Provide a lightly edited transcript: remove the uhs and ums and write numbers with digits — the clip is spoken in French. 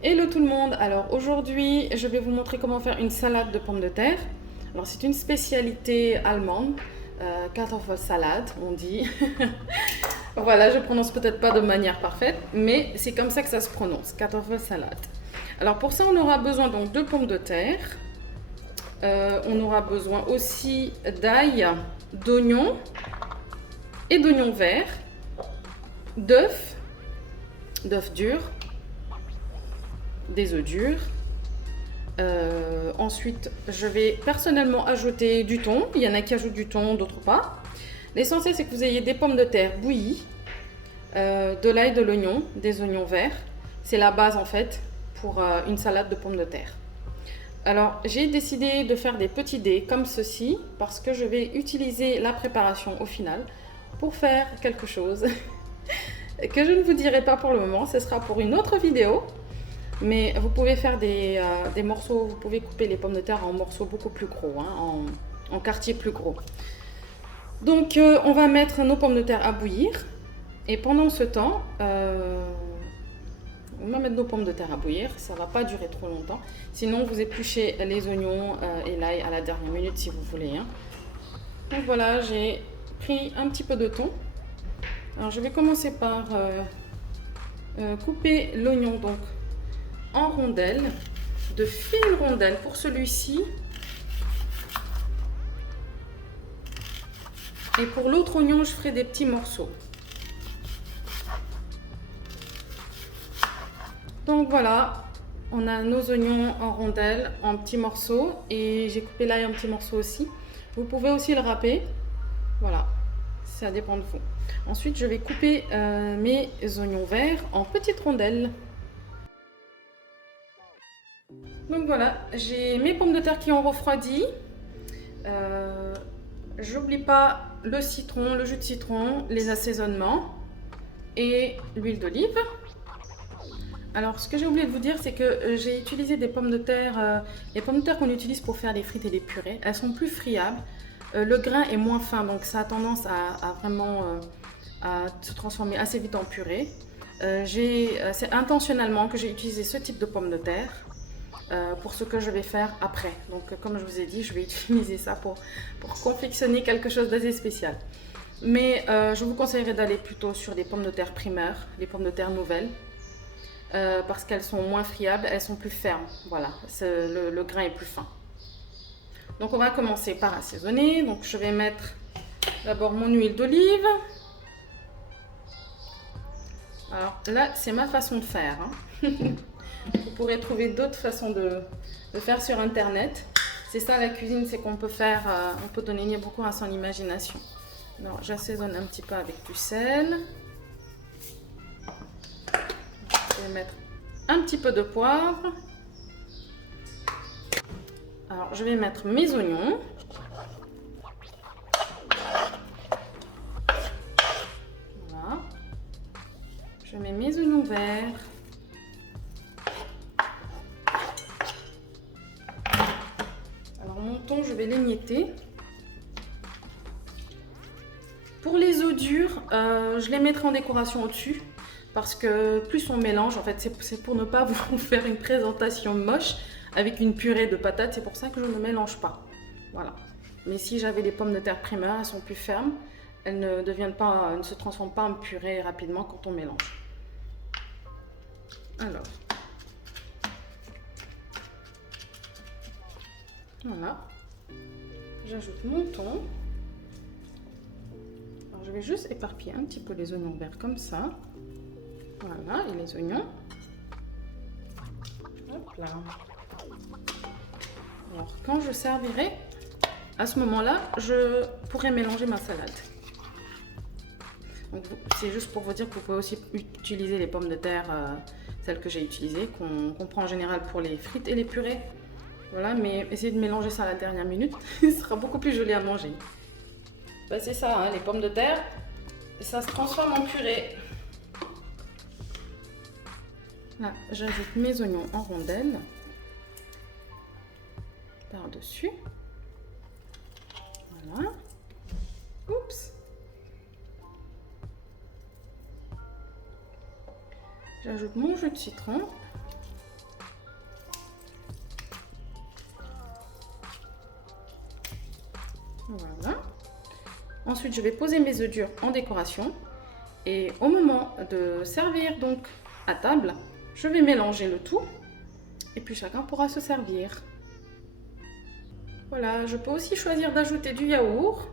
Hello tout le monde, alors aujourd'hui je vais vous montrer comment faire une salade de pommes de terre. Alors c'est une spécialité allemande, Kartoffelsalade on dit. Voilà, je prononce peut-être pas de manière parfaite, mais c'est comme ça que ça se prononce, Kartoffelsalade. Alors pour ça on aura besoin donc de pommes de terre, on aura besoin aussi d'ail, d'oignons et d'oignons verts, d'œufs durs, des œufs durs. Ensuite, je vais personnellement ajouter du thon. Il y en a qui ajoutent du thon, d'autres pas. L'essentiel, c'est que vous ayez des pommes de terre bouillies, de l'ail, de l'oignon, des oignons verts. C'est la base en fait pour une salade de pommes de terre. Alors, j'ai décidé de faire des petits dés comme ceci parce que je vais utiliser la préparation au final pour faire quelque chose que je ne vous dirai pas pour le moment. Ce sera pour une autre vidéo. Mais vous pouvez faire des morceaux, vous pouvez couper les pommes de terre en morceaux beaucoup plus gros, hein, en quartiers plus gros. Donc on va mettre nos pommes de terre à bouillir. Et pendant ce temps, on va mettre nos pommes de terre à bouillir. Ça ne va pas durer trop longtemps. Sinon vous épluchez les oignons et l'ail à la dernière minute si vous voulez. Hein. Donc voilà, j'ai pris un petit peu de thon. Alors je vais commencer par couper l'oignon donc en rondelles, de fines rondelles pour celui-ci. Et pour l'autre oignon, je ferai des petits morceaux. Donc voilà, on a nos oignons en rondelles, en petits morceaux. Et j'ai coupé l'ail en petits morceaux aussi. Vous pouvez aussi le râper. Voilà, ça dépend de vous. Ensuite, je vais couper mes oignons verts en petites rondelles. Donc voilà, j'ai mes pommes de terre qui ont refroidi. J'oublie pas le citron, le jus de citron, les assaisonnements et l'huile d'olive. Alors ce que j'ai oublié de vous dire, c'est que j'ai utilisé des pommes de terre, les pommes de terre qu'on utilise pour faire des frites et des purées. Elles sont plus friables, le grain est moins fin, donc ça a tendance à vraiment à se transformer assez vite en purée. C'est intentionnellement que j'ai utilisé ce type de pommes de terre. Pour ce que je vais faire après. Donc comme je vous ai dit, je vais utiliser ça pour confectionner quelque chose d'assez spécial. Mais je vous conseillerais d'aller plutôt sur des pommes de terre primeurs, des pommes de terre nouvelles, parce qu'elles sont moins friables, elles sont plus fermes. Voilà, le grain est plus fin. Donc on va commencer par assaisonner. Donc je vais mettre d'abord mon huile d'olive. Alors là, c'est ma façon de faire. Hein. Vous pourrez trouver d'autres façons de faire sur internet. C'est ça la cuisine, c'est qu'on peut faire, on peut donner beaucoup à son imagination. Alors j'assaisonne un petit peu avec du sel. Je vais mettre un petit peu de poivre. Alors je vais mettre mes oignons. Voilà. Je mets mes oignons verts. Je vais l'émietter. Pour les œufs durs, je les mettrai en décoration au-dessus parce que plus on mélange, en fait, c'est pour ne pas vous faire une présentation moche avec une purée de patates. C'est pour ça que je ne mélange pas. Voilà. Mais si j'avais des pommes de terre primeurs, elles sont plus fermes. Elles ne se transforment pas en purée rapidement quand on mélange. Alors. Voilà. J'ajoute mon thon. Alors, je vais juste éparpiller un petit peu les oignons verts comme ça. Voilà, et les oignons. Hop là. Alors, quand je servirai, à ce moment-là, je pourrai mélanger ma salade. C'est juste pour vous dire que vous pouvez aussi utiliser les pommes de terre, celles que j'ai utilisées, qu'on prend en général pour les frites et les purées. Voilà, mais essayez de mélanger ça à la dernière minute, ce sera beaucoup plus joli à manger. Ben, c'est ça, hein, les pommes de terre, ça se transforme en purée. Là, j'ajoute mes oignons en rondelles par-dessus. Voilà. Oups. J'ajoute mon jus de citron. Voilà. Ensuite, je vais poser mes œufs durs en décoration. Et au moment de servir donc à table, je vais mélanger le tout. Et puis chacun pourra se servir. Voilà, je peux aussi choisir d'ajouter du yaourt.